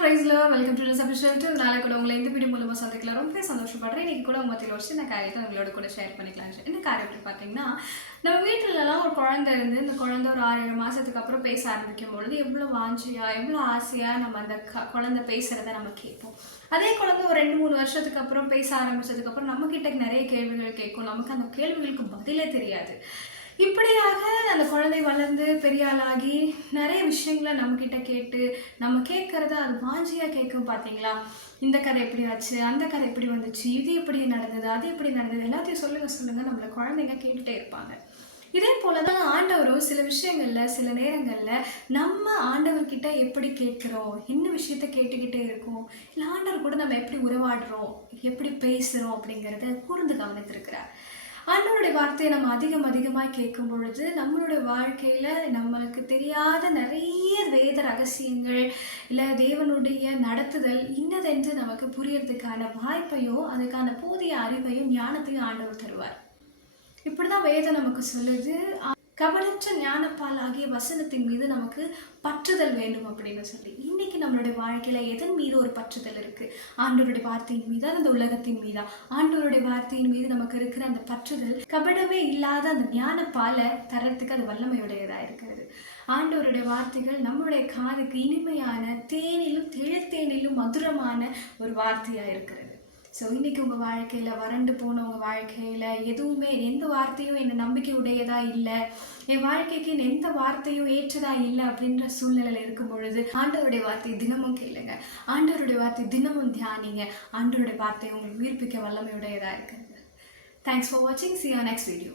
praise Lord. Welcome to this episode. நாளை கூட உங்களை இந்த வீடியோ மூலமா சந்திக்கல ரொம்ப சந்தோஷப்படுறேன். இன்னைக்கு கூட உங்க மத்தியில ஒரு சின்ன காரியத்தை உங்களோட கூட ஷேர் பண்ணிக்கலாம். என்ன காரியம் அப்படி பார்த்தீங்கன்னா, நம்ம வீட்டிலலாம் ஒரு குழந்தை இருந்து இந்த குழந்தை ஒரு 6-7 மாசத்துக்கு அப்புறம் பேச ஆரம்பிக்கும் பொழுது எவ்வளோ வாஞ்சியா எவ்வளோ ஆசையா நம்ம அந்த குழந்தை பேசுறத நம்ம கேட்போம். அதே குழந்தை ஒரு 2-3 வருஷத்துக்கு அப்புறம் பேச ஆரம்பிச்சதுக்கப்புறம் நம்மக்கிட்ட நிறைய கேள்விகள் கேட்கும். நமக்கு அந்த கேள்விகளுக்கு பதிலே தெரியாது. இப்படியாக அந்த குழந்தை வளர்ந்து பெரிய ஆளாகி நிறைய விஷயங்களை நம்மக்கிட்ட கேட்டு நம்ம கேட்குறத அது வாஞ்சியாக கேட்கும். பார்த்தீங்களா, இந்த கதை எப்படி ஆச்சு, அந்த கதை எப்படி வந்துச்சு, இது எப்படி நடந்தது, அது எப்படி நடந்தது, எல்லாத்தையும் சொல்லுங்க நம்மளை குழந்தைங்க கேட்டுகிட்டே இருப்பாங்க. இதே போல தான் ஆண்டவரும் சில விஷயங்களில் சில நேரங்களில் நம்ம ஆண்டவர்கிட்ட எப்படி கேட்குறோம், என்ன விஷயத்த கேட்டுக்கிட்டே இருக்கோம், இல்லை ஆண்டவர் கூட நம்ம எப்படி உறவாடுறோம், எப்படி பேசுகிறோம் அப்படிங்கிறத கூர்ந்து கவனித்திருக்கிறார். ஆண்டவருடைய வார்த்தையை நம்ம அதிகமாக கேட்கும் பொழுது நம்மளுடைய வாழ்க்கையில் நம்மளுக்கு தெரியாத நிறைய வேத ரகசியங்கள் இல்லை தேவனுடைய நடத்துதல் இன்னதென்று நமக்கு புரியறதுக்கான வாய்ப்பையும் அதுக்கான போதிய அறிவையும் ஞானத்தையும் ஆண்டவர் தருவார். இப்படி தான் வேதம் நமக்கு சொல்லுது. கபடற்ற ஞானப்பால் ஆகிய வசனத்தின் மீது நமக்கு பற்றுதல் வேண்டும் அப்படின்னு சொல்லி. இன்னைக்கு நம்மளுடைய வாழ்க்கையில எதன் மீது ஒரு பற்றுதல் இருக்கு? ஆண்டவருடைய வார்த்தையின் மீதா, அந்த உலகத்தின் மீதா? ஆண்டவருடைய வார்த்தையின் மீது நமக்கு இருக்கிற அந்த பற்றுதல் கபடமே இல்லாத அந்த ஞானப்பாலை தரத்துக்கு அது வல்லமையுடையதா இருக்கிறது. ஆண்டவருடைய வார்த்தைகள் நம்மளுடைய காதுக்கு இனிமையான தேனிலும் திழத்தேனிலும் மதுரமான ஒரு வார்த்தையா இருக்கிறது. ஸோ இன்றைக்கி உங்கள் வாழ்க்கையில் வறண்டு போன உங்கள் வாழ்க்கையில் எதுவுமே எந்த வார்த்தையும் என்னை நம்பிக்கை உடையதா இல்லை, என் வாழ்க்கைக்கு எந்த வார்த்தையும் ஏற்றதா இல்லை அப்படின்ற சூழ்நிலையில் இருக்கும் பொழுது ஆண்டவருடைய வார்த்தை தினமும் கேளுங்க, ஆண்டவருடைய வார்த்தை தினமும் தியானிங்க. ஆண்டவருடைய வார்த்தை உங்களுக்கு உயிர்ப்பிக்க வல்லமையுடையதாக இருக்கிறது. தேங்க்ஸ் ஃபார் வாட்சிங். See you next video.